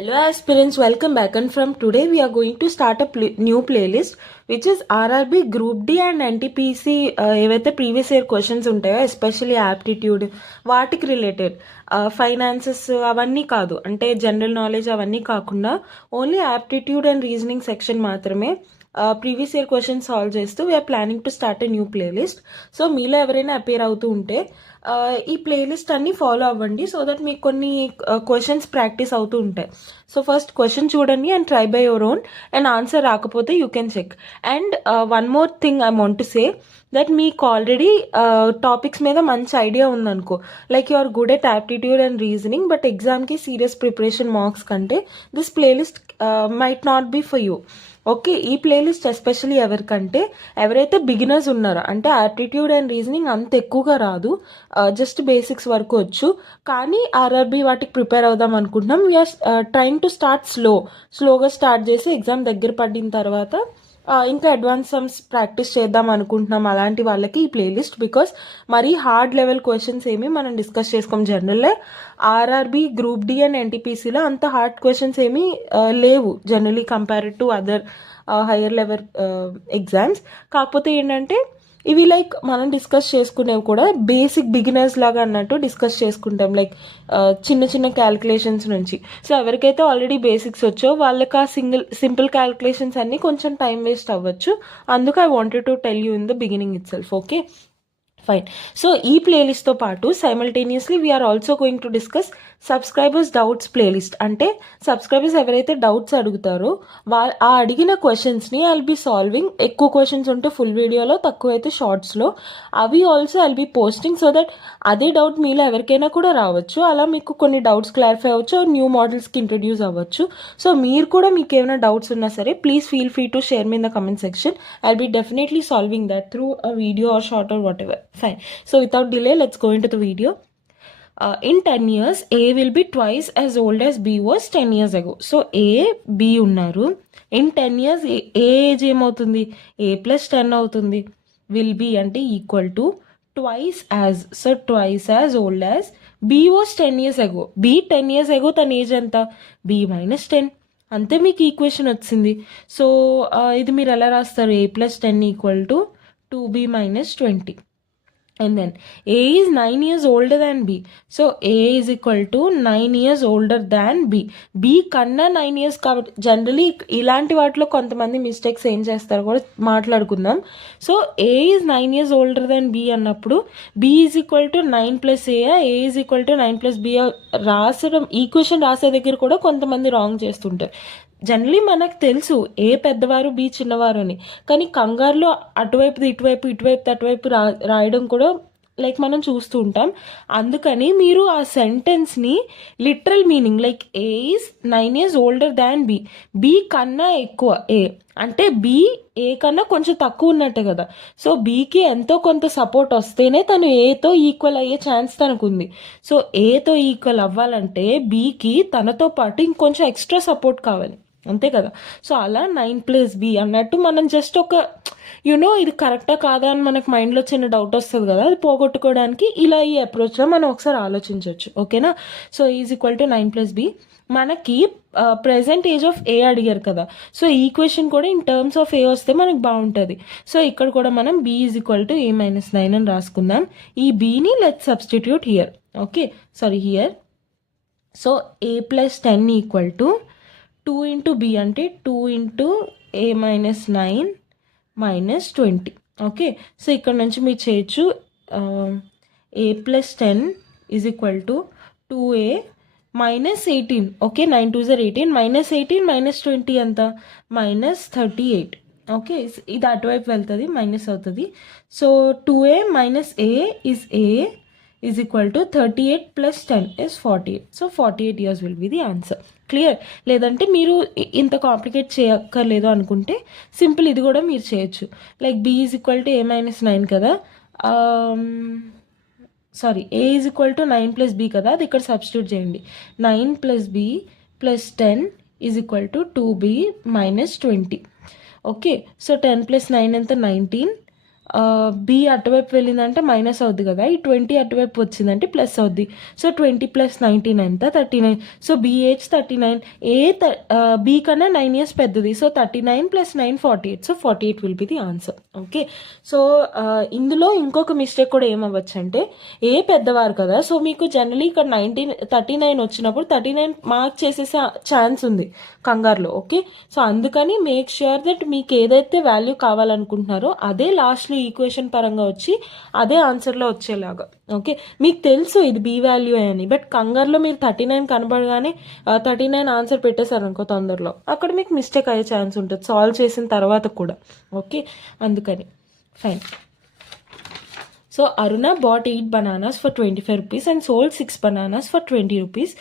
Hello aspirants, welcome back, and from today we are going to start a new playlist which is RRB Group D and NTPC ఏవైతే previous year questions ఉంటాయో especially aptitude వాటికి related finances అవన్నీ కాదు, అంటే general knowledge అవన్నీ కాకుండా only aptitude and reasoning section మాత్రమే previous year questions solve చేస్తూ we're planning to start a new playlist. So మీలో ఎవరైనా అపేర్ అవుతూ ఉంటే ఈ ప్లేలిస్ట్ అన్ని ఫాలో అవ్వండి సో దట్ మీకు కొన్ని క్వశ్చన్స్ ప్రాక్టీస్ అవుతూ ఉంటాయి. సో ఫస్ట్ క్వశ్చన్ చూడండి and try by your own, and answer రాకపోతే you can check. And one more thing I want to say that మీకు ఆల్రెడీ టాపిక్స్ మీద మంచి ఐడియా ఉందనుకో, like you are good at aptitude and reasoning, but ఎగ్జామ్కి serious preparation marks కంటే this playlist might not be for you. Okay, ఈ playlist especially ఎవరికంటే ఎవరైతే beginners ఉన్నారో, అంటే యాప్టిట్యూడ్ అండ్ రీజనింగ్ అంత ఎక్కువగా రాదు, జస్ట్ బేసిక్స్ వరకు వచ్చు, కానీ ఆర్ఆర్బీ వాటికి ప్రిపేర్ అవుదాం అనుకుంటున్నాం. వీఆర్ ట్రైంగ్ టు స్టార్ట్ స్లోగా స్టార్ట్ చేసి ఎగ్జామ్ దగ్గర పడిన తర్వాత ఇంకా అడ్వాన్స్ సమ్స్ ప్రాక్టీస్ చేద్దాం అనుకుంటున్నాం. అలాంటి వాళ్ళకి ఈ ప్లేలిస్ట్, బికాస్ మరీ హార్డ్ లెవెల్ క్వశ్చన్స్ ఏమి మనం డిస్కస్ చేసుకోం. Generally RRB group D and ఎన్టీపీసీలో అంత హార్డ్ క్వశ్చన్స్ ఏమీ లేవు generally compared to other higher level exams. కాకపోతే ఏంటంటే ఇవి లైక్ మనం డిస్కస్ చేసుకునేవి కూడా బేసిక్ బిగినర్స్ లాగా అన్నట్టు డిస్కస్ చేసుకుంటాం, లైక్ చిన్న చిన్న క్యాలిక్యులేషన్స్ నుంచి. సో ఎవరికైతే ఆల్రెడీ బేసిక్స్ వచ్చో వాళ్ళకి ఆ సింపుల్ క్యాలిక్యులేషన్స్ అన్నీ కొంచెం టైం వేస్ట్ అవ్వచ్చు. అందుకు I wanted to tell you in the beginning itself. Okay fine. So ఈ ప్లేలిస్ట్తో పాటు simultaneously we're also going to discuss subscribers doubts playlist. అంటే సబ్స్క్రైబర్స్ ఎవరైతే డౌట్స్ అడుగుతారో ఆ అడిగిన క్వశ్చన్స్ని ఐల్ బీ సాల్వింగ్. ఎక్కువ క్వశ్చన్స్ ఉంటే ఫుల్ వీడియోలో, తక్కువ అయితే షార్ట్స్లో. అవి also I'll be posting so that అదే డౌట్ మీలో ఎవరికైనా కూడా రావచ్చు. అలా మీకు కొన్ని డౌట్స్ క్లారిఫై అవ్వచ్చు, న్యూ మోడల్స్కి ఇంట్రడ్యూస్ అవ్వచ్చు. సో మీరు కూడా మీకు ఏమైనా డౌట్స్ ఉన్నా సరే please feel free to share me in the comment section. I'll be definitely solving that through a video or short or whatever. Fine. So without delay, let's go into the video. In 10 years, A will be twice as old as B was 10 years ago. So A, B unnaru. In 10 years, A age ఏమవుతుంది? A plus 10 అవుతుంది. Will be అంటే equal to twice as. So twice as old as B was 10 years ago. B 10 years ago తన age ఎంత? B minus 10. అంతే మీకు equation వచ్చింది. So ఇది మీరు ఎలా రాస్తారు? A plus 10 equal to 2B minus 20. And then A is 9 years older than B. So A is equal to 9 years older than B. B కన్నా 9 years కాబట్టి జనరలీ ఇలాంటి వాటిలో కొంతమంది మిస్టేక్స్ ఏం చేస్తారు కూడా మాట్లాడుకుందాం. So A is 9 years older than B అన్నప్పుడు B is equal to 9 plus A is equal to 9 plus B రాసడం, equation రాసే దగ్గర కూడా కొంతమంది రాంగ్ చేస్తుంటారు. జనరలీ మనకు తెలుసు ఏ పెద్దవారు బి చిన్నవారు అని, కానీ కంగారులో అటువైపు అటువైపు రాయడం కూడా లైక్ మనం చూస్తూ ఉంటాం. అందుకని మీరు ఆ సెంటెన్స్ని literal meaning like A is 9 years older than B, B కన్నా ఎక్కువ ఏ అంటే బి ఏ కన్నా కొంచెం తక్కువ ఉన్నట్టే కదా. సో బీకి ఎంతో కొంత సపోర్ట్ వస్తేనే తను ఏతో ఈక్వల్ అయ్యే ఛాన్స్ తనకుంది. సో ఏతో ఈక్వల్ అవ్వాలంటే బీకి తనతో పాటు ఇంకొంచెం ఎక్స్ట్రా సపోర్ట్ కావాలి, అంతే కదా. సో అలా 9 plus B అన్నట్టు మనం జస్ట్ ఒక ఇది కరెక్టా కాదా అని మనకు మైండ్లో చిన్న డౌట్ వస్తుంది కదా, అది పోగొట్టుకోవడానికి ఇలా ఈ అప్రోచ్లో మనం ఒకసారి ఆలోచించవచ్చు. ఓకేనా. So is equal to 9 plus B. మనకి ప్రెసెంట్ ఏజ్ ఆఫ్ ఏ అడిగారు కదా, సో ఈక్వేషన్ కూడా ఇన్ టర్మ్స్ ఆఫ్ ఏ వస్తే మనకు బాగుంటుంది. సో ఇక్కడ కూడా మనం B is equal to A minus 9 అని రాసుకుందాం. ఈ బీని let's substitute here. Okay, sorry here. So A plus 10 equal to 2 into B అంటే 2 into A minus 9 minus 20. Okay, so ఇక్కడ నుంచి మీరు చేయొచ్చు A plus 10 is equal to 2A minus 18. Okay, 9 2s are 18 minus 18 minus 20 ఎంత? minus 38. Okay, ఇది అటువైపు వెళ్తుంది, minus అవుతుంది. So 2A minus A is equal to 38 plus 10 is 48. So 48 years will be the answer. Clear? లేదంటే మీరు ఇంత complicate చేయక్కర్లేదు అనుకుంటే సింపుల్ ఇది కూడా మీరు చేయొచ్చు. Like B is equal to A minus 9 కదా, sorry A is equal to 9 plus B కదా, అది ఇక్కడ సబ్స్టిట్యూట్ చేయండి. 9 plus B plus 10 is equal to 2B minus 20. Okay, so 10 plus 9 ఎంత? 19. బి అటువైపు వెళ్ళిందంటే మైనస్ అవుద్ది కదా, ఈ 20 అటువైపు వచ్చిందంటే ప్లస్ అవుద్ది. సో 20 + 19 ఎంత 39. సో బి ఏజ్ 39, బి కన్నా 9 years పెద్దది. So 39 + 9 48. So 48 will be the answer. Okay, so ఇందులో ఇంకొక మిస్టేక్ కూడా ఏమవ్వచ్చు అంటే ఏ పెద్దవారు కదా, సో మీకు జనరలీ ఇక్కడ 39 వచ్చినప్పుడు 39 మార్క్ చేసేసే ఛాన్స్ ఉంది కంగారులో. ఓకే, సో అందుకని మేక్ ష్యూర్ దట్ మీకు ఏదైతే వాల్యూ కావాలనుకుంటున్నారో అదే లాస్ట్లో ఈక్వేషన్ పరంగా వచ్చి అదే ఆన్సర్లో వచ్చేలాగా. ఓకే, మీకు తెలుసు ఇది బి వాల్యూ అని, బట్ కంగారులో మీరు 39 కనబడగానే 39 ఆన్సర్ పెట్టేశారు అనుకో తొందరలో, అక్కడ మీకు మిస్టేక్ అయ్యే ఛాన్స్ ఉంటుంది సాల్వ్ చేసిన తర్వాత కూడా. ఓకే, అందుకని fine. So Aruna bought 8 bananas for 25 rupees and sold 6 bananas for 20 rupees.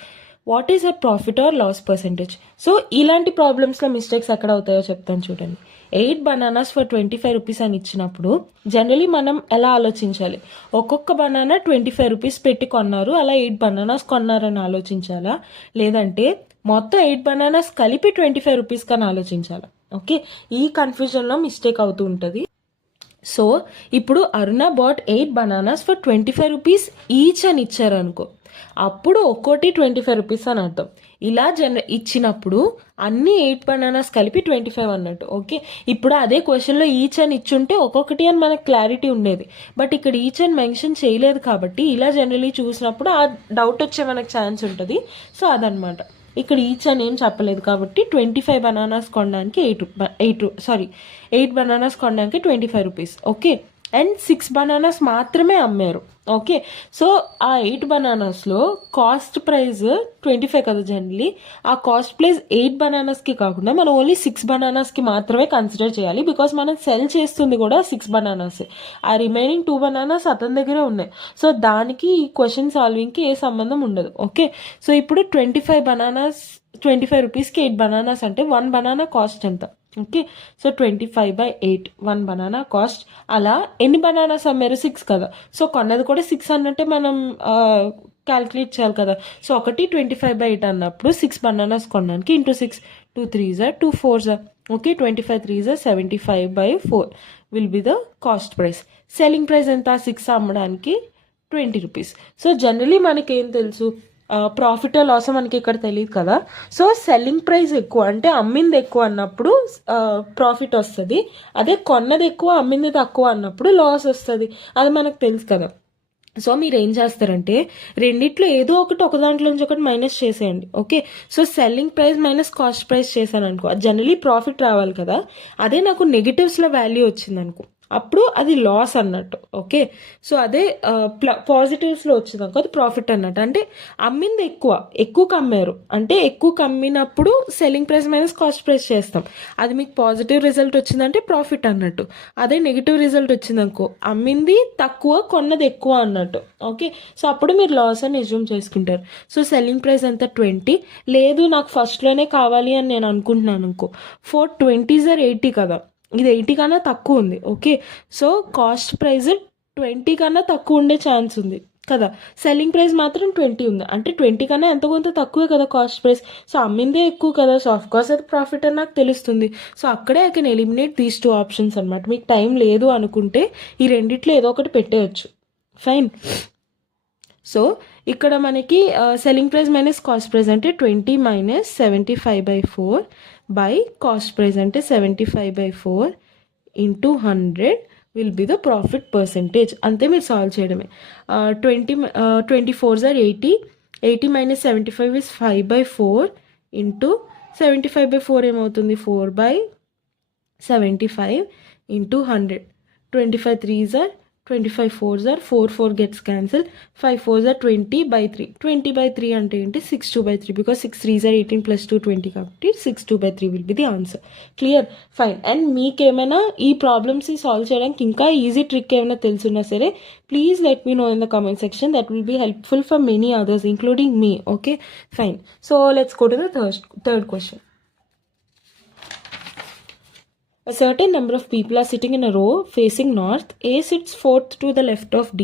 What is a profit or loss percentage? So ఇలాంటి ప్రాబ్లమ్స్లో మిస్టేక్స్ ఎక్కడ అవుతాయో చెప్తాను చూడండి. 8 bananas for 25 rupees అని ఇచ్చినప్పుడు జనరలీ మనం ఎలా ఆలోచించాలి, ఒక్కొక్క బనానా 25 rupees పెట్టి కొన్నారు, అలా 8 bananas కొన్నారని ఆలోచించాలా, లేదంటే మొత్తం 8 bananas కలిపి 25 rupees కని ఆలోచించాలా? ఓకే, ఈ కన్ఫ్యూజన్లో మిస్టేక్ అవుతూ ఉంటుంది. సో ఇప్పుడు అరుణ bought 8 bananas for 25 rupees each అని ఇచ్చారు అనుకో, అప్పుడు ఒక్కోటి 25 rupees అని అర్థం. ఇలా ఇచ్చినప్పుడు అన్ని 8 bananas కలిపి 25 అన్నట్టు. ఓకే, ఇప్పుడు అదే క్వశ్చన్లో ఈచ్ అని ఇచ్చుంటే ఒక్కొక్కటి అని మనకు క్లారిటీ ఉండేది, బట్ ఇక్కడ ఈచ్ అని మెన్షన్ చేయలేదు కాబట్టి ఇలా జనరలీ చూసినప్పుడు ఆ డౌట్ వచ్చే మనకు ఛాన్స్ ఉంటుంది. సో అదనమాట, ఇక్కడ ఈచ్ అని ఏం చెప్పలేదు కాబట్టి 25 bananas కొనడానికి 8 bananas కొనడానికి 25 rupees. ఓకే, అండ్ 6 bananas మాత్రమే అమ్మారు. ఓకే, సో ఆ 8 bananasలో కాస్ట్ ప్రైస్ 25 కదా జనరలీ, ఆ కాస్ట్ ప్రైస్ 8 bananasకి కాకుండా మనం ఓన్లీ 6 bananasకి మాత్రమే కన్సిడర్ చేయాలి, బికాస్ మనం సెల్ చేస్తుంది కూడా 6 bananas. ఆ రిమైనింగ్ 2 bananas అతని దగ్గరే ఉన్నాయి. సో దానికి ఈ క్వశ్చన్ సాల్వింగ్కి ఏ సంబంధం ఉండదు. ఓకే, సో ఇప్పుడు 25 bananas 25 rupeesకి 8 bananas అంటే 1 banana కాస్ట్ ఎంత? Okay, so 25/8 1 banana cost. అలా ఎన్ని బనానాస్ అమ్మారు? 6 కదా, సో కొన్నది కూడా 6 అన్నట్టే మనం క్యాల్కులేట్ చేయాలి కదా. సో ఒకటి 25/8 అన్నప్పుడు 6 bananas కొనడానికి into 6, 2 3s 2 4s. Okay, 25 3s 75/4 will be the cost price. Selling price ఎంత? 6 అమ్మడానికి 20 rupees. సో జనరలీ మనకేం తెలుసు, ప్రాఫిట్ లాస్ మనకి ఇక్కడ తెలియదు కదా. సో సెల్లింగ్ ప్రైస్ ఎక్కువ అంటే అమ్మింది ఎక్కువ అన్నప్పుడు ప్రాఫిట్ వస్తుంది, అదే కొన్నది ఎక్కువ అమ్మింది తక్కువ అన్నప్పుడు లాస్ వస్తుంది, అది మనకు తెలుసు కదా. సో మీరు ఏం చేస్తారంటే రెండిట్లో ఏదో ఒక దాంట్లో నుంచి ఒకటి మైనస్ చేసేయండి. Okay, so selling price minus cost price చేశాను అనుకో, జనరలీ ప్రాఫిట్ రావాలి కదా, అదే నాకు నెగిటివ్స్లో వాల్యూ వచ్చింది అనుకో, అప్పుడు అది లాస్ అన్నట్టు. ఓకే, సో అదే పాజిటివ్స్లో వచ్చింది అనుకో అది ప్రాఫిట్ అన్నట్టు. అంటే అమ్మింది ఎక్కువ కమ్మారు అంటే ఎక్కువ కమ్మినప్పుడు selling price minus cost price చేస్తాం, అది మీకు పాజిటివ్ రిజల్ట్ వచ్చిందంటే ప్రాఫిట్ అన్నట్టు. అదే నెగిటివ్ రిజల్ట్ వచ్చింది అనుకో, అమ్మింది తక్కువ కొన్నది ఎక్కువ అన్నట్టు. ఓకే, సో అప్పుడు మీరు లాస్ అని అజ్యూమ్ చేసుకుంటారు. సో సెల్లింగ్ ప్రైస్ ఎంత? 20. లేదు నాకు ఫస్ట్లోనే కావాలి అని నేను అనుకుంటున్నాను అనుకో, 420s 80 కదా, ఇది 80 కన్నా తక్కువ ఉంది. ఓకే, సో కాస్ట్ ప్రైస్ 20 కన్నా తక్కువ ఉండే ఛాన్స్ ఉంది కదా, సెల్లింగ్ ప్రైస్ మాత్రం 20 ఉంది, అంటే 20 కన్నా ఎంత కొంత తక్కువే కదా కాస్ట్ ప్రైస్. సో అమ్మిందే ఎక్కువ కదా, సో ఆఫ్ కోర్స్ అది ప్రాఫిట్ అని నాకు తెలుస్తుంది. సో అక్కడే I can eliminate these 2 options అనమాట. మీకు టైం లేదు అనుకుంటే ఈ రెండిట్లో ఏదో ఒకటి పెట్టేయచ్చు. ఫైన్. సో ఇక్కడ మనకి selling price minus cost price అంటే 20 - 75/4 బై కాస్ట్ ప్రైస్ అంటే 75/4 into 100 will be the profit percentage. అంతే, మీరు సాల్వ్ చేయడమే. 24s 80, 80 - 75 is 5/4 ఇంటూ 75/4 ఏమవుతుంది? 4/75 into 100. 25 3s 25 4s 4 gets cancelled, 5 4s 20/3. 20/3 అంటే ఏంటి? 62/3, బికాస్ 6 3s 18 + 2 20 కాబట్టి 62/3 will be the answer. Clear? Fine. And మీకేమైనా ఈ ప్రాబ్లమ్స్ సాల్వ్ చేయడానికి ఇంకా ఈజీ ట్రిక్ ఏమైనా తెలుసున్నా సరే please let me know in the comment section. That will be helpful for many others including me. Okay, fine. So let's go to the third question. A certain number of people are sitting in a row facing north. A sits fourth to the left of D.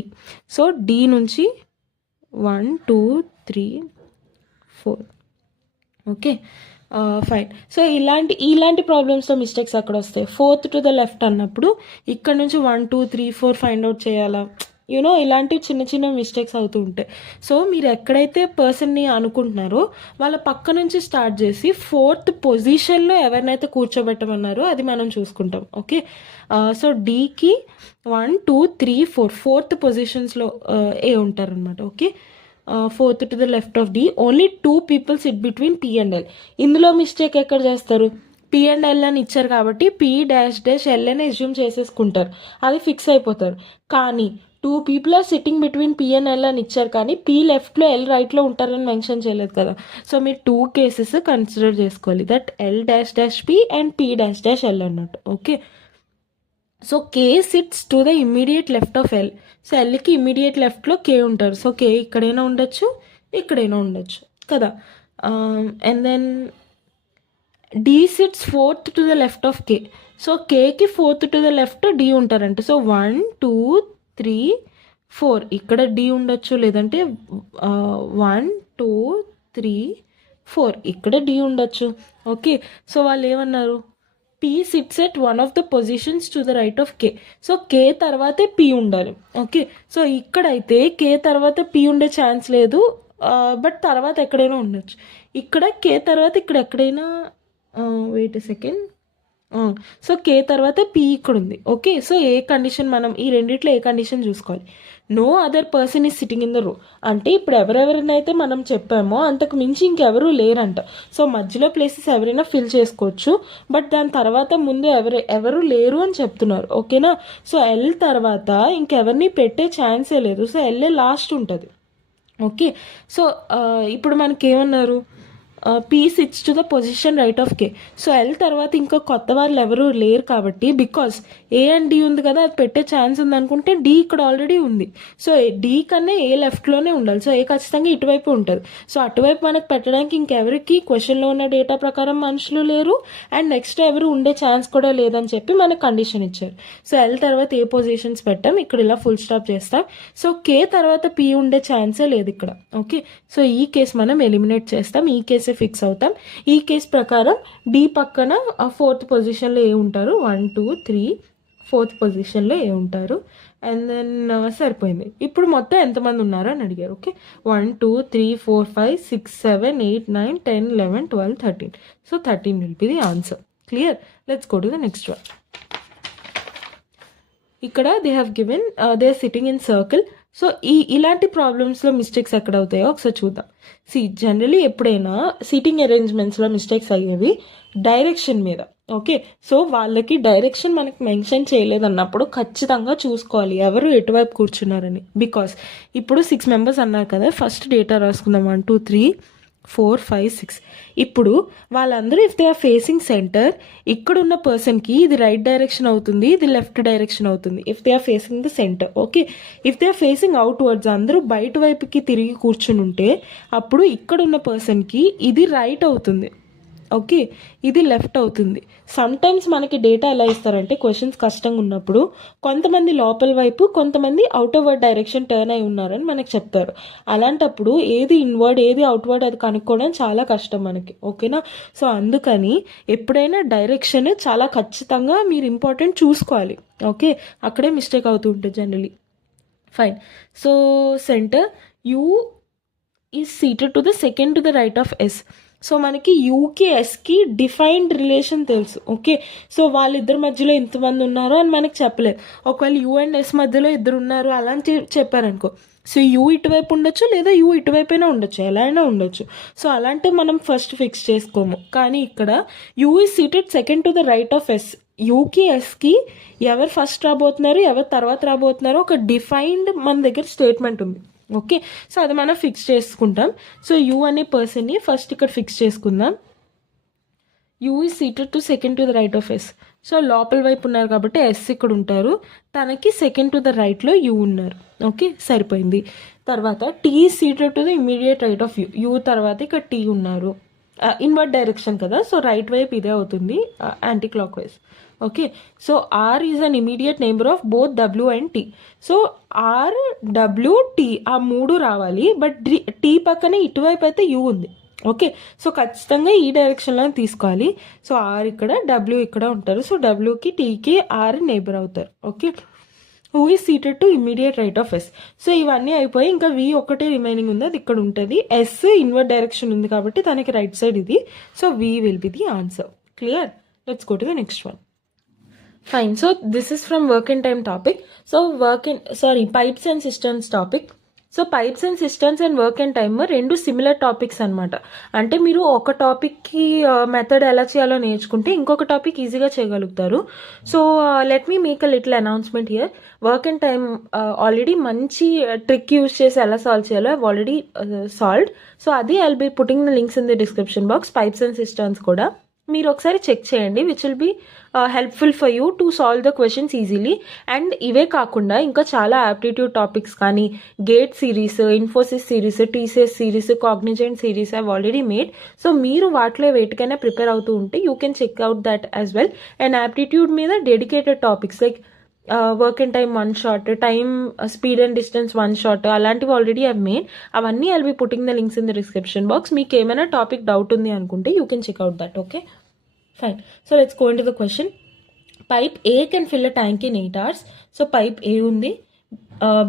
So D నుంచి 1 2 3 4. Okay, fine. So ఇలాంటి ప్రాబ్లమ్స్లో mistakes అక్కడ వస్తాయి. 4th to the left అన్నప్పుడు ఇక్కడ నుంచి 1 2 3 4 find out చేయాలా, ఇలాంటివి చిన్న చిన్న మిస్టేక్స్ అవుతూ ఉంటాయి. సో మీరు ఎక్కడైతే పర్సన్ని అనుకుంటున్నారో వాళ్ళ పక్క నుంచి స్టార్ట్ చేసి 4th పొజిషన్లో ఎవరినైతే కూర్చోబెట్టమన్నారో అది మనం చూసుకుంటాం. ఓకే, సో డీకి 1 2 3 4 4th పొజిషన్స్లో ఏ ఉంటారనమాట. Okay, 4th to the left of D only 2 people sit between P and L. ఇందులో మిస్టేక్ ఎక్కడ చేస్తారు? పి అండ్ ఎల్ అని ఇచ్చారు కాబట్టి పి డాష్ డాష్ ఎల్ అని అజ్యూమ్ చేసేసుకుంటారు, అది ఫిక్స్ అయిపోతారు. కానీ 2 people are sitting between P and L అని ఇచ్చారు కానీ పి లెఫ్ట్లో ఎల్ రైట్లో ఉంటారని మెన్షన్ చేయలేదు కదా. సో మీరు 2 కేసెస్ కన్సిడర్ చేసుకోవాలి, that L dash dash P and P dash dash L అన్నట్టు. Okay, so K sits to the immediate left of L. So ఎల్కి ఇమ్మీడియట్ లెఫ్ట్లో కే ఉంటారు. సో కే ఇక్కడైనా ఉండొచ్చు, ఇక్కడైనా ఉండొచ్చు కదా. And then D sits 4th to the left of K. So కేకి 4th to the left D ఉంటారంట. సో 1 2 3 4 ఇక్కడ డి ఉండొచ్చు, లేదంటే 1 2 3 4 ఇక్కడ డి ఉండొచ్చు. ఓకే, సో వాళ్ళు ఏమన్నారు? P sits at one of the positions to the right of K. So K తర్వాతే పి ఉండాలి. ఓకే, సో ఇక్కడైతే కే తర్వాత పి ఉండే ఛాన్స్ లేదు, బట్ తర్వాత ఎక్కడైనా ఉండొచ్చు. ఇక్కడ కే తర్వాత ఇక్కడ ఎక్కడైనా వెయిట్ సెకండ్. సో కే తర్వాత పి ఇక్కడ ఉంది. ఓకే, సో ఏ కండిషన్ మనం ఈ రెండిట్లో ఏ కండిషన్ చూసుకోవాలి? No other person is sitting in the row. అంటే ఇప్పుడు ఎవరెవరినైతే మనం చెప్పామో అంతకు మించి ఇంకెవరూ లేరంట. సో మధ్యలో ప్లేసెస్ ఎవరైనా ఫిల్ చేసుకోవచ్చు, బట్ దాని తర్వాత ముందు ఎవరు లేరు అని చెప్తున్నారు. ఓకేనా, సో ఎల్ తర్వాత ఇంకెవరిని పెట్టే ఛాన్సే లేదు. సో ఎల్ లాస్ట్ ఉంటుంది. ఓకే, సో ఇప్పుడు మనకేమన్నారు? P sits to the position right of K. So L తర్వాత ఇంకా కొత్త వాళ్ళు ఎవరు లేరు కాబట్టి, బికాస్ ఏ అండ్ డి ఉంది కదా, అది పెట్టే ఛాన్స్ ఉంది అనుకుంటే డి ఇక్కడ ఆల్రెడీ ఉంది. సో డి కన్నా ఏ లెఫ్ట్లోనే ఉండాలి. సో ఏ ఖచ్చితంగా ఇటువైపు ఉంటుంది. సో అటువైపు మనకు పెట్టడానికి ఇంకెవరికి క్వశ్చన్లో ఉన్న డేటా ప్రకారం మనుషులు లేరు, అండ్ నెక్స్ట్ ఎవరు ఉండే ఛాన్స్ కూడా లేదని చెప్పి మనకు కండిషన్ ఇచ్చారు. సో ఎల్ తర్వాత ఏ పొజిషన్స్ పెట్టాం, ఇక్కడ ఇలా ఫుల్ స్టాప్ చేస్తాం. సో కే తర్వాత పి ఉండే ఛాన్సే లేదు ఇక్కడ. ఓకే, సో ఈ కేసు మనం ఎలిమినేట్ చేస్తాం, ఈ కేసే ఫిక్స్ అవుతాం. ఈ కేసు ప్రకారం డి పక్కన 4th పొజిషన్లో ఏ ఉంటారు? 1 2 3 4th పొజిషన్లో ఏ ఉంటారు. అండ్ దెన్ సరిపోయింది. ఇప్పుడు మొత్తం ఎంతమంది ఉన్నారు అని అడిగారు. Okay, 1 2 3 4 5 6 7 8 9 10 11 12 13. So 13 will be the answer. Clear? Let's go to the next one. ఇక్కడ they have given they are sitting in circle. So ఇలాంటి ప్రాబ్లమ్స్లో మిస్టేక్స్ ఎక్కడ అవుతాయో ఒకసారి చూద్దాం. జనరలీ ఎప్పుడైనా సీటింగ్ అరేంజ్మెంట్స్లో మిస్టేక్స్ అయ్యేవి డైరెక్షన్ మీద. ఓకే, సో వాళ్ళకి డైరెక్షన్ మనకి మెన్షన్ చేయలేదన్నప్పుడు ఖచ్చితంగా చూసుకోవాలి ఎవరు ఎటువైపు కూర్చున్నారని. బికాస్ ఇప్పుడు 6 మెంబర్స్ అన్నారు కదా, ఫస్ట్ డేటా రాసుకుందాం. 1 2 3 4 5 6. ఇప్పుడు వాళ్ళందరూ if they are facing center, ఇక్కడున్న పర్సన్కి ఇది రైట్ డైరెక్షన్ అవుతుంది, ఇది లెఫ్ట్ డైరెక్షన్ అవుతుంది if they are facing the center. Okay, if they are facing outwards, అందరూ బయట వైపుకి తిరిగి కూర్చుని ఉంటే అప్పుడు ఇక్కడున్న పర్సన్కి ఇది రైట్ అవుతుంది. ఓకే, ఇది లెఫ్ట్ అవుతుంది. సమ్టైమ్స్ మనకి డేటా ఎలా ఇస్తారంటే క్వశ్చన్స్ కష్టంగా ఉన్నప్పుడు కొంతమంది లోపల వైపు, కొంతమంది అవుట్వర్డ్ డైరెక్షన్ టర్న్ అయి ఉన్నారని మనకు చెప్తారు. అలాంటప్పుడు ఏది ఇన్వర్డ్ ఏది అవుట్వర్డ్ అది కనుక్కోవడం చాలా కష్టం మనకి. ఓకేనా, సో అందుకని ఎప్పుడైనా డైరెక్షన్ చాలా ఖచ్చితంగా మీరు ఇంపార్టెంట్ చూసుకోవాలి. ఓకే, అక్కడే మిస్టేక్ అవుతూ ఉంటుంది generally. Fine. So center U is seated to the second to the right of S. So మనకి యూకి ఎస్కి డిఫైన్డ్ రిలేషన్ తెలుసు. ఓకే, సో వాళ్ళిద్దరి మధ్యలో ఎంతమంది ఉన్నారో అని మనకి చెప్పలేదు. ఒకవేళ యూ అండ్ ఎస్ మధ్యలో ఇద్దరు ఉన్నారు అలా అని చెప్పారనుకో, సో యూ ఇటువైపు ఉండొచ్చు లేదా యూ ఇటువైపైనా ఉండొచ్చు, ఎలా అయినా ఉండొచ్చు. సో అలాంటివి మనం ఫస్ట్ ఫిక్స్ చేసుకోము. కానీ ఇక్కడ U is seated second to the right of S. యూకి ఎస్కి ఎవరు ఫస్ట్ రాబోతున్నారు ఎవరు తర్వాత రాబోతున్నారో ఒక డిఫైన్డ్ మన దగ్గర స్టేట్మెంట్ ఉంది. ఓకే, సో అది మనం ఫిక్స్ చేసుకుంటాం. సో యూ అనే పర్సన్ని ఫస్ట్ ఇక్కడ ఫిక్స్ చేసుకుందాం. U is seated to second to the right of S. So లోపల వైపు ఉన్నారు కాబట్టి ఎస్ ఇక్కడ ఉంటారు, తనకి సెకండ్ టు ద రైట్లో యూ ఉన్నారు. ఓకే, సరిపోయింది. తర్వాత T is seated to the immediate right of U. U తర్వాత ఇక్కడ టీ ఉన్నారు, ఇన్వర్డ్ డైరెక్షన్ కదా, సో రైట్ వైపు ఇదే అవుతుంది, anticlockwise. Okay, so R is an immediate neighbour of both W and T. So are W tea ఆ మూడు రావాలి, బట్ టీ పక్కనే ఇటువైపు అయితే యూ ఉంది. ఓకే, సో ఖచ్చితంగా ఈ డైరెక్షన్లో తీసుకోవాలి. సో ఆర్ ఇక్కడ, డబ్ల్యూ ఇక్కడ ఉంటారు. సో డబ్ల్యూకి టీకి ఆర్ నేబర్ అవుతారు. Okay, who is seated to immediate right of S. So ఇవన్నీ అయిపోయి ఇంకా వి ఒకటే రిమైనింగ్ ఉంది, అది ఇక్కడ ఉంటుంది. ఎస్ ఇన్వర్ట్ డైరెక్షన్ ఉంది కాబట్టి దానికి రైట్ సైడ్ ఇది. So V will be the answer. Clear? Let's go to the next one. Fine. So this is from work and time topic. So pipes and cisterns topic. So pipes and systems and work and time రెండు similar topics అనమాట. అంటే మీరు ఒక టాపిక్కి method ఎలా చేయాలో నేర్చుకుంటే ఇంకొక topic ఈజీగా చేయగలుగుతారు. So let me make a little announcement here. Work and time already మంచి ట్రిక్ యూజ్ చేసి ఎలా సాల్వ్ చేయాలో ఐ ఆల్రెడీ సాల్వ్డ్. సో అది I'll be putting the links in the description box. Pipes and cisterns కూడా మీరు ఒకసారి check చేయండి, which will be helpful for you to solve the questions easily. And ఇవే కాకుండా ఇంకా చాలా యాప్టిట్యూడ్ టాపిక్స్ కానీ GATE series, Infosys series, TCS series, Cognizant series I've already made. So మీరు వాటిలో వేటికైనా ప్రిపేర్ అవుతూ ఉంటే you can check out that as well. And aptitude మీద dedicated topics like work and time one shot, time speed and distance one shot, అలాంటివి already I've made. అవన్నీ I'll be putting the links in the description box. మీకు ఏమైనా topic doubt ఉంది అనుకుంటే you can check out that. Okay, fine. So let's go into the question. Pipe A can fill a tank in 8 hours. So pipe A undi.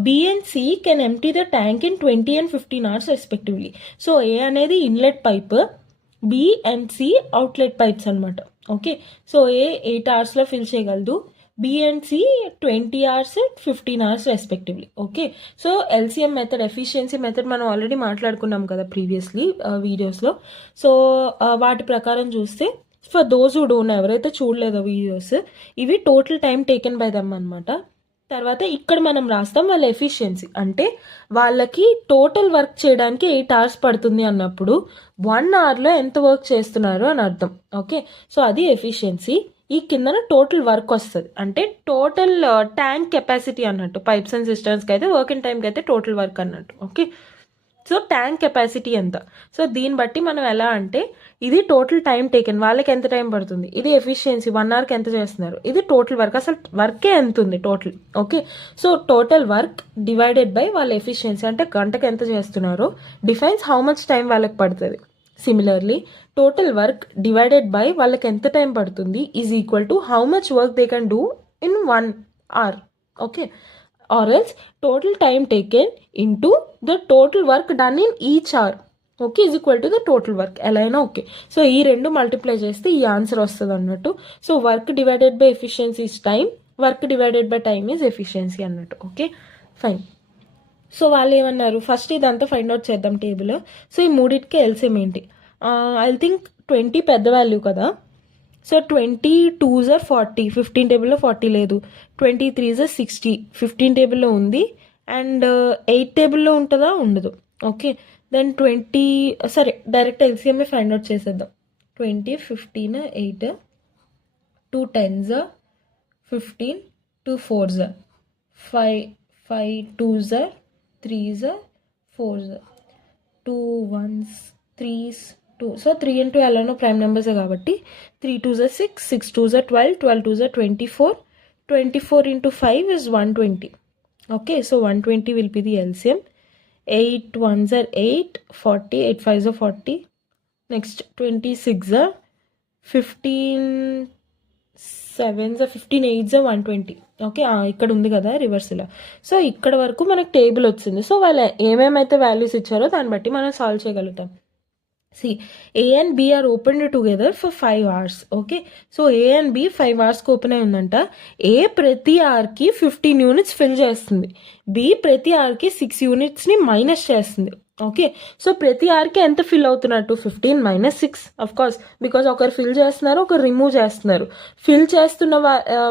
B and C can empty the tank in 20 and 15 hours respectively. So A అనేది inlet pipe, B and C outlet pipes అనమాట. Okay, so A 8 అవర్స్లో fill చేయగలదు, B and C 20 hours 15 hours respectively. Okay, so LCM method, efficiency method మనం already మాట్లాడుకున్నాం కదా previously వీడియోస్లో. So వాటి ప్రకారం చూస్తే ఫర్ దోస్ హూ డోంట్, ఎవరైతే చూడలేదో వీడియోస్, ఇవి total time taken by them అనమాట. తర్వాత ఇక్కడ మనం రాస్తాం వాళ్ళ ఎఫిషియన్సీ, అంటే వాళ్ళకి టోటల్ వర్క్ చేయడానికి 8 hours పడుతుంది అన్నప్పుడు 1 hourలో ఎంత వర్క్ చేస్తున్నారు అని అర్థం. ఓకే, సో అది ఎఫిషియన్సీ. ఈ కిందన టోటల్ వర్క్ వస్తుంది, అంటే టోటల్ ట్యాంక్ కెపాసిటీ అన్నట్టు. పైప్స్ అండ్ సిస్టమ్స్కి అయితే, వర్క్ అండ్ టైంకి అయితే టోటల్ వర్క్ అన్నట్టు. ఓకే, సో ట్యాంక్ కెపాసిటీ ఎంత. సో దీన్ని బట్టి మనం ఎలా అంటే ఇది టోటల్ టైం టేకెన్, వాళ్ళకి ఎంత టైం పడుతుంది, ఇది ఎఫిషియన్సీ 1 hourకి ఎంత చేస్తున్నారు, ఇది టోటల్ వర్క్, అసలు వర్కే ఎంత ఉంది total. Okay, so total work divided by వాళ్ళ ఎఫిషియన్సీ, అంటే గంటకి ఎంత చేస్తున్నారో డిఫైన్స్ హౌ మచ్ టైం వాళ్ళకి పడుతుంది. Similarly total work divided by వాళ్ళకి ఎంత టైం పడుతుంది is equal to how much work they can do in 1 hour. Okay, or else total time taken into the total work done in each hour, okay, is equal to the total work. ఎలా అయినా okay. So ఈ రెండు multiply చేస్తే ఈ answer వస్తుంది అన్నట్టు. So work divided by efficiency is time, work divided by time is efficiency అన్నట్టు. Okay, fine. So వాళ్ళు ఏమన్నారు, ఫస్ట్ ఇదంతా ఫైండ్ అవుట్ చేద్దాం టేబుల్. సో ఈ మూడింటికి ఎల్సిఎం ఏంటి? ఐ థింక్ 20 పెద్ద వాల్యూ కదా. సో 22s are 40, 15 టేబుల్లో 40 లేదు. 23s are 60, 15 టేబుల్లో ఉంది. అండ్ 8 టేబుల్లో ఉంటుందా, ఉండదు. ఓకే, దెన్ 20, సరే డైరెక్ట్ ఎల్సిఎంఏ ఫైండ్ అవుట్ చేసేద్దాం. 20, 15, 8, 2 10s, 15, 2 4s, 5 2s, 3s, 4s, 2 1s, 3s, 2. So 3 and 2 ఎలానో ప్రైమ్ నెంబర్సే కాబట్టి 3 2s are 6, 6 2s are 12, 12 2s are 24, 24 into 5 is 120. Okay, so 120 will be the LCM. 8 1s are 8, 40, 8 5s are 40. Next 26 are 15 7s are 15 8s are 120. Okay, ఇక్కడ ఉంది కదా రివర్స్లో. So ఇక్కడ వరకు మనకు table వచ్చింది. సో వాళ్ళు ఏమేమైతే వాల్యూస్ ఇచ్చారో దాన్ని బట్టి మనం సాల్వ్ చేయగలుగుతాం. See, A and B are opened together for 5 hours. Okay, so A and B 5 hours open అయి ఉందంట. A ప్రతి అవర్కి 15 units ఫిల్ చేస్తుంది, B ప్రతి అవర్కి 6 unitsని మైనస్ చేస్తుంది. ఓకే, సో ప్రతి అవర్కి ఎంత ఫిల్ అవుతున్నట్టు, 15 - 6 అఫ్ కోర్స్, బికాజ్ ఒకరు ఫిల్ చేస్తున్నారు, ఒకరు రిమూవ్ చేస్తున్నారు. ఫిల్ చేస్తున్న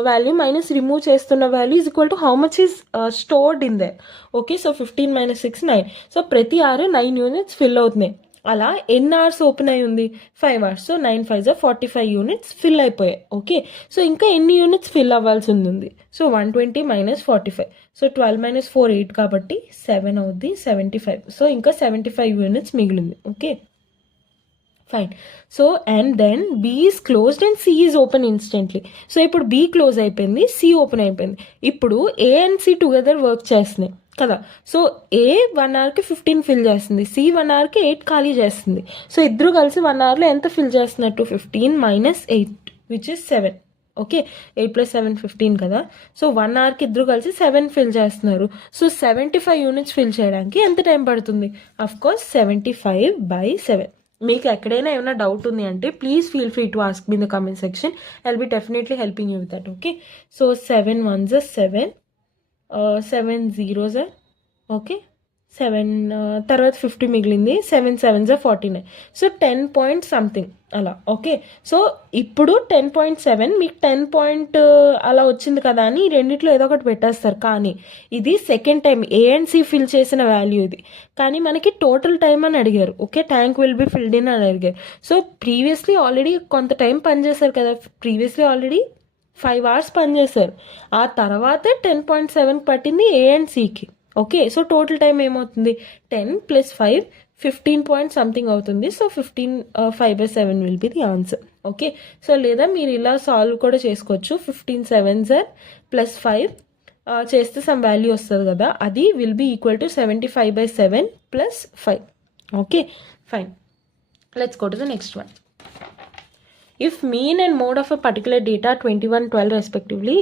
వాల్యూ మైనస్ రిమూవ్ చేస్తున్న value is equal to how much is stored in there. Okay, so 15 - 6 9. So ప్రతి అవర్ 9 units ఫిల్ అవుతున్నాయి. అలా ఎన్ని అవర్స్ ఓపెన్ అయి ఉంది, 5 hours. So 9 5s are 45 units fill అయిపోయాయి. ఓకే, సో ఇంకా ఎన్ని యూనిట్స్ ఫిల్ అవ్వాల్సి ఉంది. సో 120 - 45. సో 12 - 4 8 కాబట్టి 7 అవుద్ది, 75. సో ఇంకా 75 units మిగిలింది. Okay, fine. So and then B is closed and C is open instantly. So ఇప్పుడు B క్లోజ్ అయిపోయింది, C ఓపెన్ అయిపోయింది. ఇప్పుడు A and C together work చేస్తున్నాయి. కదా. సో ఏ 1 అవర్కి 15 ఫిల్ చేస్తుంది, సి 1 అవర్కి 8 ఖాళీ చేస్తుంది. సో ఇద్దరు కలిసి 1 అవర్లో ఎంత ఫిల్ చేస్తున్నట్టు 15 మైనస్ 8 విచ్ ఇస్ 7. ఓకే, 8 + 7 15 కదా. సో 1 అవర్కి ఇద్దరు కలిసి 7 ఫిల్ చేస్తున్నారు. సో 75 యూనిట్స్ ఫిల్ చేయడానికి ఎంత టైం పడుతుంది? Of course 75/7. మీకు ఎక్కడైనా ఏమైనా డౌట్ ఉంది అంటే please feel free to ask me in the comment section. I'll be definitely helping you with that. Okay, so 7 1s 7, 7 0s, okay, 7 తర్వాత 50 మిగిలింది, 7 7s 49. సో 10 పాయింట్ సంథింగ్ అలా. ఓకే, సో ఇప్పుడు 10.7 మీకు 10 పాయింట్ అలా వచ్చింది కదా అని రెండిట్లో ఏదో ఒకటి పెట్టేస్తారు. కానీ ఇది second time A and C fill చేసిన వాల్యూ ఇది, కానీ మనకి టోటల్ టైం అని అడిగారు. Okay, tank will be filled in అని అడిగారు. సో ప్రీవియస్లీ ఆల్రెడీ కొంత టైం పనిచేశారు కదా, ప్రీవియస్లీ ఆల్రెడీ 5 hours పనిచేశారు. ఆ తర్వాతే 10.7 పట్టింది ఏ అండ్ సికి. ఓకే, సో టోటల్ టైం ఏమవుతుంది? 10 + 5 15 పాయింట్ సంథింగ్ అవుతుంది. So 15 5/7 will be the answer. Okay, so లేదా మీరు ఇలా సాల్వ్ కూడా చేసుకోవచ్చు. 15 7s + 5 చేస్తే సమ్ వాల్యూ వస్తుంది కదా, అది will be equal to 75/7 + 5. Okay, fine. Let's go to the next one. If mean and mode of a particular data 21 12 respectively,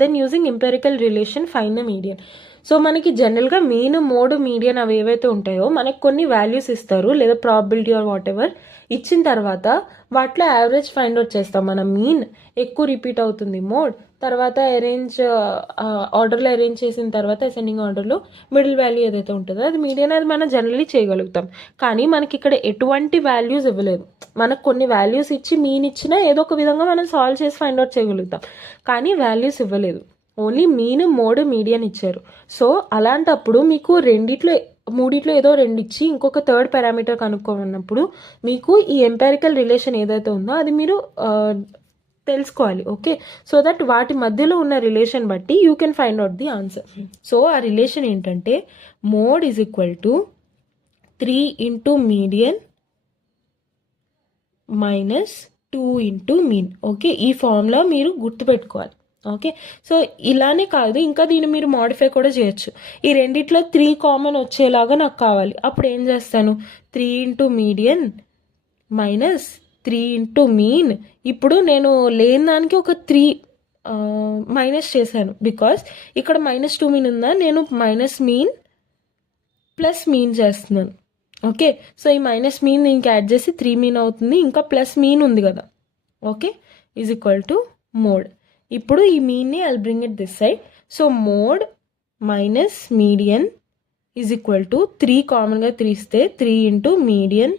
then using empirical relation find the median. So మనకి జనరల్గా mean mode median అవి ఏవైతే ఉంటాయో మనకు కొన్ని values ఇస్తారు, లేదా probability are what ever ఇచ్చిన తర్వాత వాటిలో యావరేజ్ ఫైండ్ అవుట్ చేస్తాం. మనం మీన్ ఎక్కువ రిపీట్ అవుతుంది మోడ్, తర్వాత ఆర్డర్లో అరేంజ్ చేసిన తర్వాత అసెండింగ్ ఆర్డర్లో మిడిల్ వాల్యూ ఏదైతే ఉంటుందో అది మీడియన్, అది మనం జనరల్లీ చేయగలుగుతాం. కానీ మనకి ఇక్కడ ఎటువంటి వాల్యూస్ ఇవ్వలేదు. మనకు కొన్ని వాల్యూస్ ఇచ్చి మీన్ ఇచ్చినా ఏదో ఒక విధంగా మనం సాల్వ్ చేసి ఫైండ్ అవుట్ చేయగలుగుతాం, కానీ వాల్యూస్ ఇవ్వలేదు. ఓన్లీ మీన్ మోడ్ మీడియన్ ఇచ్చారు. సో అలాంటప్పుడు మీకు మూడిట్లో ఏదో రెండు ఇచ్చి ఇంకొక థర్డ్ పారామీటర్ కనుక్కోమన్నప్పుడు మీకు ఈ ఎంపారికల్ రిలేషన్ ఏదైతే ఉందో అది మీరు తెలుసుకోవాలి. ఓకే, సో దట్ వాటి మధ్యలో ఉన్న రిలేషన్ బట్టి you can find out the answer. So ఆ రిలేషన్ ఏంటంటే mode is equal to 3 × median minus 2 × mean. Okay, ఈ ఫార్ములా మీరు గుర్తుపెట్టుకోవాలి. ఓకే, సో ఇలానే కాదు, ఇంకా దీన్ని మీరు మాడిఫై కూడా చేయొచ్చు. ఈ రెండిట్లో 3 కామన్ వచ్చేలాగా నాకు కావాలి. అప్పుడు ఏం చేస్తాను? 3 × మీడియన్ మైనస్ 3 × మీన్. ఇప్పుడు నేను లేని దానికి ఒక 3 మైనస్ చేశాను, బికాస్ ఇక్కడ -2 మీన్ ఉందా, నేను మైనస్ మీన్ ప్లస్ మీన్ చేస్తున్నాను. ఓకే, సో ఈ మైనస్ మీన్ దీనికి యాడ్ చేసి 3 మీన్ అవుతుంది, ఇంకా ప్లస్ మీన్ ఉంది కదా. Okay, is equal to mode. ఇప్పుడు ఈ మీన్ని I'll bring it this side. So mode minus median is equal to 3 కామన్గా 3 ఇస్తే 3 × median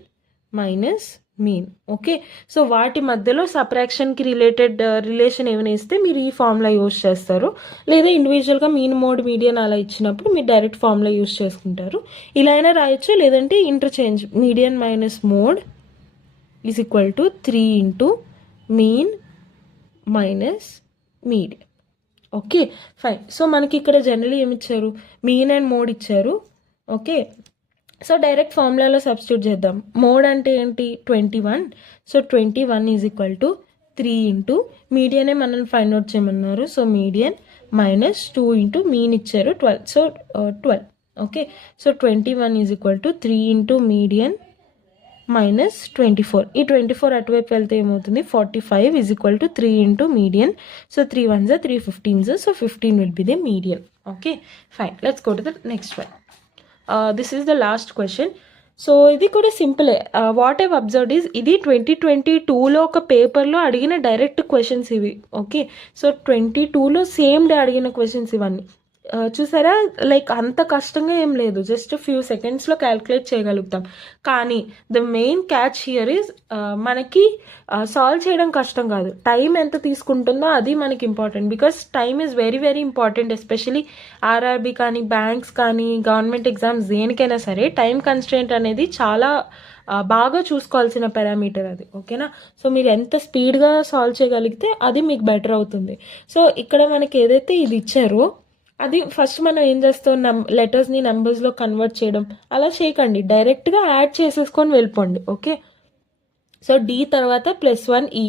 minus mean. Okay, so వాటి మధ్యలో సబ్ట్రాక్షన్కి రిలేటెడ్ రిలేషన్ ఏమైనా ఇస్తే మీరు ఈ ఫార్ములా యూజ్ చేస్తారు, లేదా ఇండివిజువల్గా మీన్ మోడ్ మీడియన్ అలా ఇచ్చినప్పుడు మీరు డైరెక్ట్ ఫార్ములా యూజ్ చేసుకుంటారు. ఇలా అయినా రాయొచ్చు, లేదంటే interchange median minus mode is equal to 3 × mean minus median. Okay, fine. So మనకి ఇక్కడ జనరల్లీ ఏమి ఇచ్చారు? మీన్ అండ్ మోడ్ ఇచ్చారు. ఓకే, సో డైరెక్ట్ ఫార్ములాలో సబ్స్టిట్యూట్ చేద్దాం. మోడ్ అంటే ఏంటి? 21. సో 21 ఈజ్ ఈక్వల్ టు 3 × మీడియనే మనల్ని ఫైండ్ అవుట్ చేయమన్నారు. సో మీడియన్ మైనస్ 2 × మీన్ ఇచ్చారు 12. So 12. Okay, so 21 is equal to 3 × median minus 24. ఈ 24 అటువైపు వెళ్తే ఏమవుతుంది? 45 is equal to 3 × median. So 3 1s 3 15s. So 15 will be the median. Okay, fine. Let's go to the next one. This is the last question. So ఇది కూడా సింపులే. What I've observed is ఇది 2022లో ఒక పేపర్లో అడిగిన డైరెక్ట్ క్వశ్చన్స్ ఇవి. Okay, so 22లో same day అడిగిన questions ఇవన్నీ. చూసారా, లైక్ అంత కష్టంగా ఏం లేదు, జస్ట్ ఫ్యూ సెకండ్స్లో క్యాల్కులేట్ చేయగలుగుతాం. కానీ the main catch here is మనకి సాల్వ్ చేయడం కష్టం కాదు, టైం ఎంత తీసుకుంటుందో అది మనకి important. Because time is very very important, especially RRB కానీ బ్యాంక్స్ కానీ గవర్నమెంట్ ఎగ్జామ్స్ దేనికైనా సరే టైం కన్స్ట్రెయింట్ అనేది చాలా బాగా చూసుకోవాల్సిన పారామీటర్ అది. ఓకేనా, సో మీరు ఎంత స్పీడ్గా సాల్వ్ చేయగలిగితే అది మీకు బెటర్ అవుతుంది. సో ఇక్కడ మనకి ఏదైతే ఇది ఇచ్చారో అది ఫస్ట్ మనం ఏం చేస్తాం, లెటర్స్ని నెంబర్స్లో కన్వర్ట్ చేయడం అలా చేయకండి, డైరెక్ట్గా యాడ్ చేసేసుకొని వెళ్ళిపోండి. ఓకే, సో డి తర్వాత +1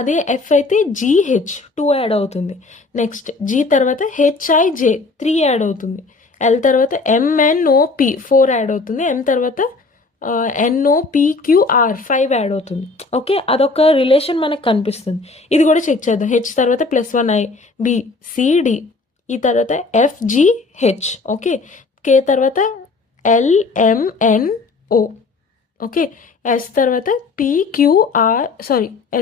అదే ఎఫ్ అయితే GH 2 యాడ్ అవుతుంది. నెక్స్ట్ జీ తర్వాత HIJ 3 యాడ్ అవుతుంది. ఎల్ తర్వాత MNOP 4 యాడ్ అవుతుంది, M తర్వాత NOPQR 5 యాడ్ అవుతుంది. ఓకే, అదొక రిలేషన్ మనకు కనిపిస్తుంది. ఇది కూడా చెక్ చేద్దాం. H తర్వాత +1I BCD, ఈ తర్వాత FGH. ఓకే, K తర్వాత LMNO. ఓకే, S తర్వాత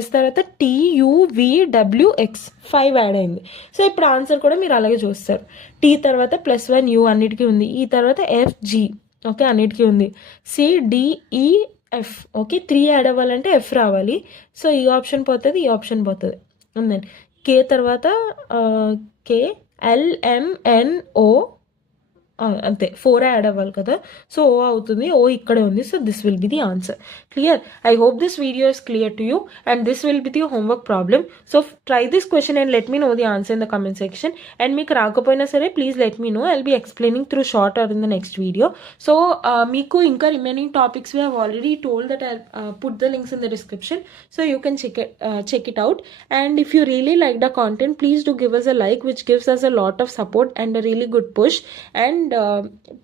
S తర్వాత TUVWX 5 యాడ్ అయింది. సో ఇప్పుడు ఆన్సర్ కూడా మీరు అలాగే చూస్తారు. T తర్వాత +1U అన్నిటికీ ఉంది, ఈ తర్వాత FG. ఓకే, అన్నిటికీ ఉంది. CDEF. ఓకే, 3 యాడ్ అవ్వాలంటే F రావాలి. సో ఈ ఆప్షన్ పోతుంది, ఈ ఆప్షన్ పోతుంది. ఉందండి. K తర్వాత KLMNO, అంతే, 4 యాడ్ అవ్వాలి కదా, సో O అవుతుంది. O ఇక్కడే ఉంది. So this will be the answer. Clear? I hope this video is clear to you and this will be the homework problem. So try this question and let me know the answer in the comment section. And మీకు రాకపోయినా సరే please let me know, I'll be explaining through short or in the next video. So మీకు ఇంకా remaining topics we have already told that I put the links in the description, so you can check it out. And if you really like the content, please do give us a like, which gives us a lot of support and a really good push. And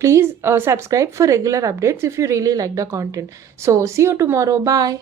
please subscribe for regular updates if you really like the content. So see you tomorrow. Bye.